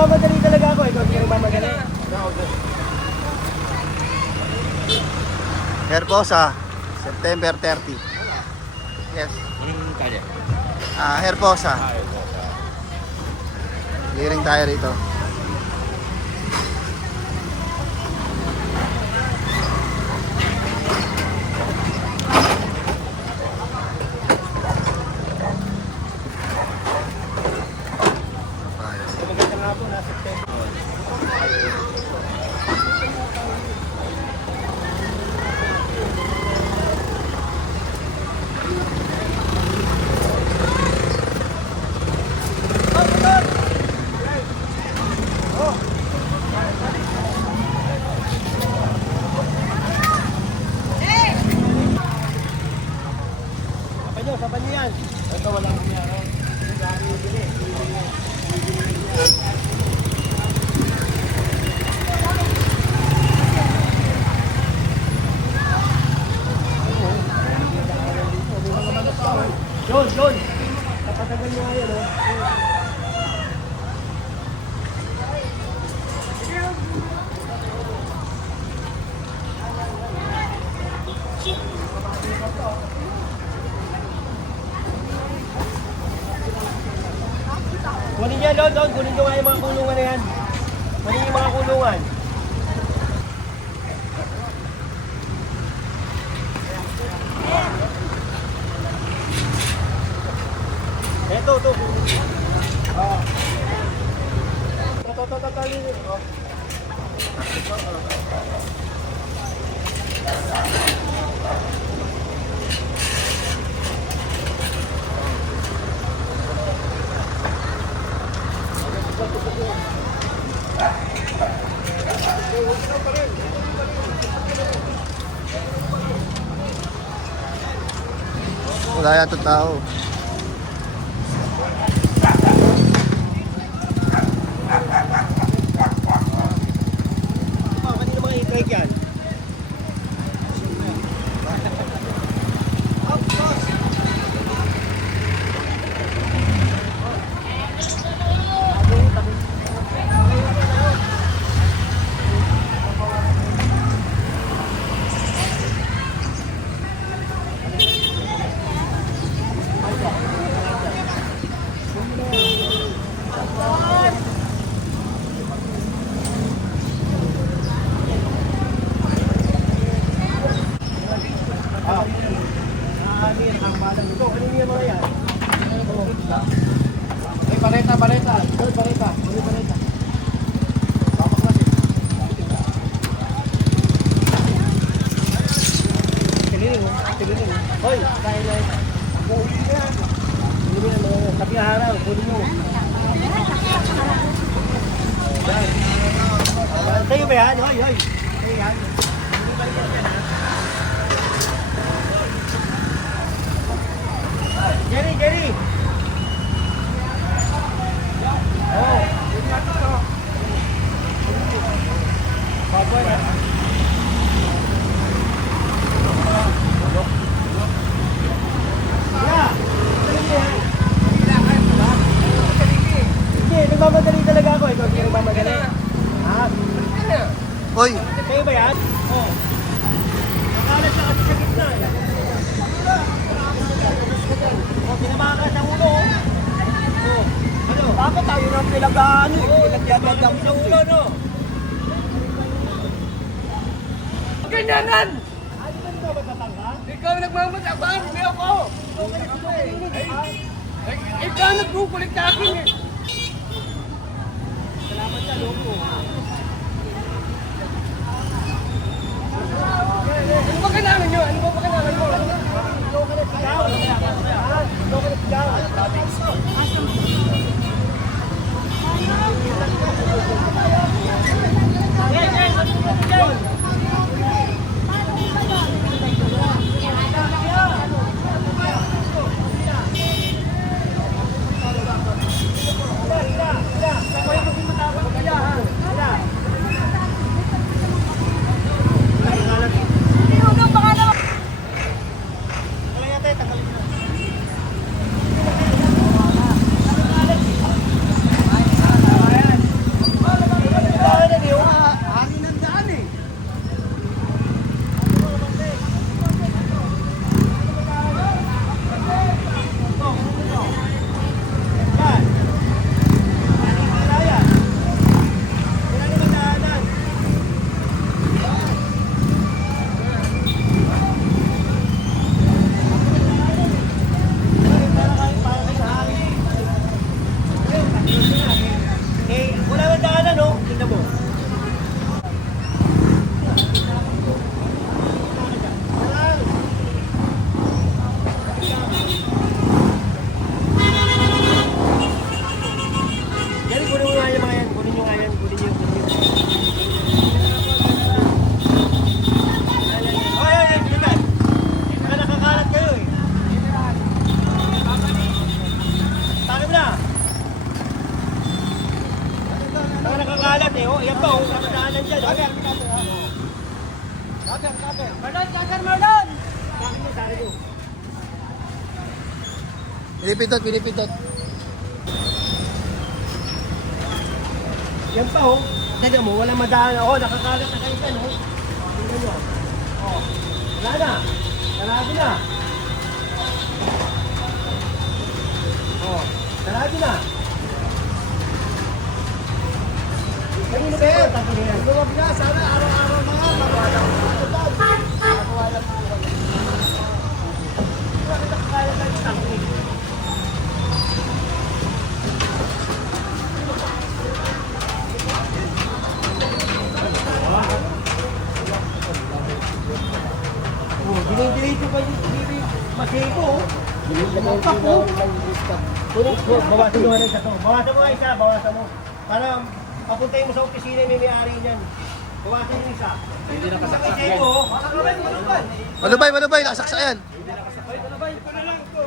nagmamadali talaga ako. Ikaw hindi ka nagmamadali. Herbosa, September 30. Yes. Kaya. Herbosa. Giring tayo rito. Magandang hapon na September. Saban niyo yan. Ito walang kumiyaro. John! Kapatagal niyo nga yan, Kunin niya, Don. Kunin ko nga yung mga kulungan na yan. Kunin yung mga kulungan. Ito. Oo. Ito. Wala yata tao. Kanina mga i-trike yan. Bareta. Tililing. Hoy, kain na. Tapi harap, kunin mo. Sa'yo ba yan? Hoy. Sa'yo yan. Jerry! Oh. Baboy na. Hindi, nagmamadali talaga ako. Ikaw hindi nagmamadali. Hoy! Sa'yo ba yan? Oo. Nakalat na kasi sa gitna. Tinamaan ka sa ulo. Ano? Bakit tayo nang pinag-ano? Pinagyagandang sa ulo, no? Ganyanan! Ano ba ito? Magtatangka? Ikaw nagmamadabang, hindi ako! Ikaw nagkukulit sa akin eh! Salamat sa loob mo. Ano ba kailangan nyo? Ano ba kailangan mo? kumakalat eh. Oh, yan pa, oh. Nakadaanan dyan. Oh. Marlon! Bakit mo, sari mo? Pinipitot, pinipitot. Yan pa, oh. Tignan mo, walang madaan. Oh, nakakalat na kayo dyan, oh. Tignan nyo. Oh. Wala na. Sarado na. Oh. Sarado na. Kanino ba ito? Lumag na. Sana araw-araw na nga. Mawalang tutod. Mawalang tutod. Bakit nakakalat na yung tangki? Dinidelete pa yung masiko. Lumapak po. Bawasan mo nga isa to. Bawasan mo nga isa. Bawasan mo. Para papuntayin mo sa opisina yung may-ari niyan. Bawasan mo isa. Hindi na kasaksak yan. Malubay, malubay, nakasaksayan. Malabay ko na lang ito.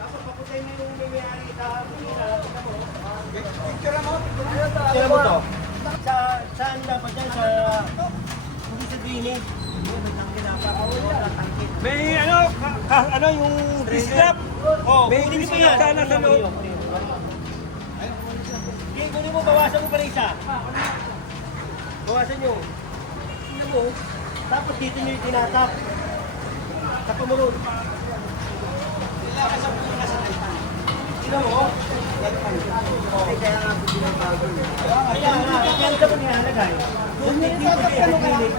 Tapos papuntayin mo yung may-ari sa opisina. Picture mo? Picture mo to. Saan dapat yan? Sa... Hindi sa drainage. May ano yung dislap. Oh, May kunin mo dislap yan. sana sa loob. Hindi, kunin mo, bawasan mo pala isa. Bawasan nyo. Tingnan mo. Tapos dito nyo yung tinatap. Tapos mo ron. Tingnan mo. Kaya nga, yan sa paglalagay. Doon dito dito sa pilit.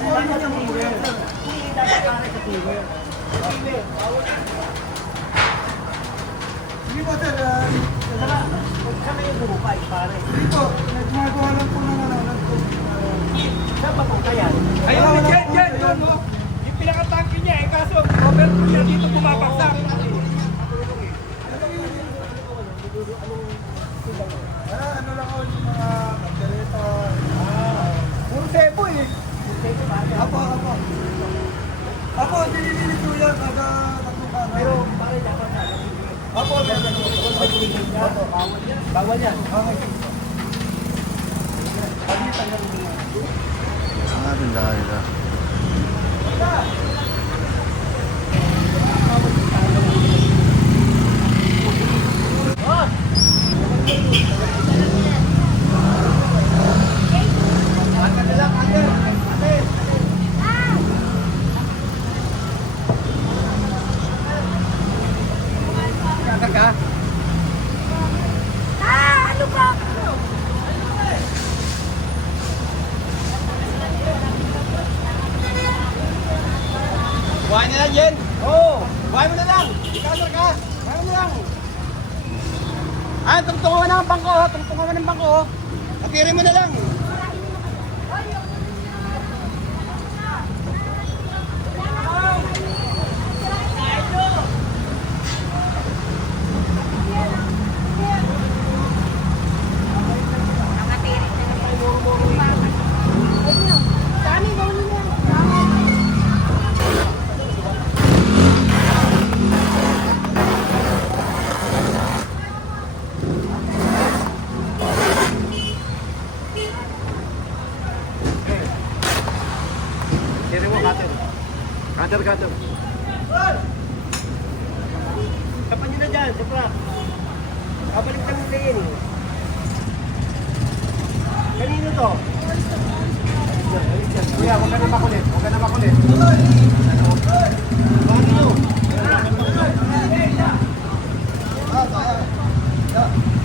Dapat sa pilit. Hindi dapat para sa pilit. Pilit. Sige po, sir. Kami yung bumukay, pare. Sige po, nagmagawa lang po ng Saan ba kung kaya? Ayun, dyan, doon, oh. Yung pinakatangke niya, eh, kaso, overflow niya dito pumapaksak. ano lang ako yung mga generator. Puro sebo eh. Apo. Apo, nililinis ko yan kada tatlong araw. Pero pare dapat na. Apo, Bawal yan. okay. Ah, ganda nila. Buhay na lang, Jen. Oo. Buhay mo na lang. Ikaw ka. Buhay mo lang. Ah, tungtungan mo ng bangko. Tungtungan mo ng bangko. Kapirin mo na lang. Kiri mo, cutter. Cutter. Kapan nyo na dyan, supra. Kabalik ka nila yun eh. Kanino to? Kuya, huwag ka na makulit. Bakit nyo?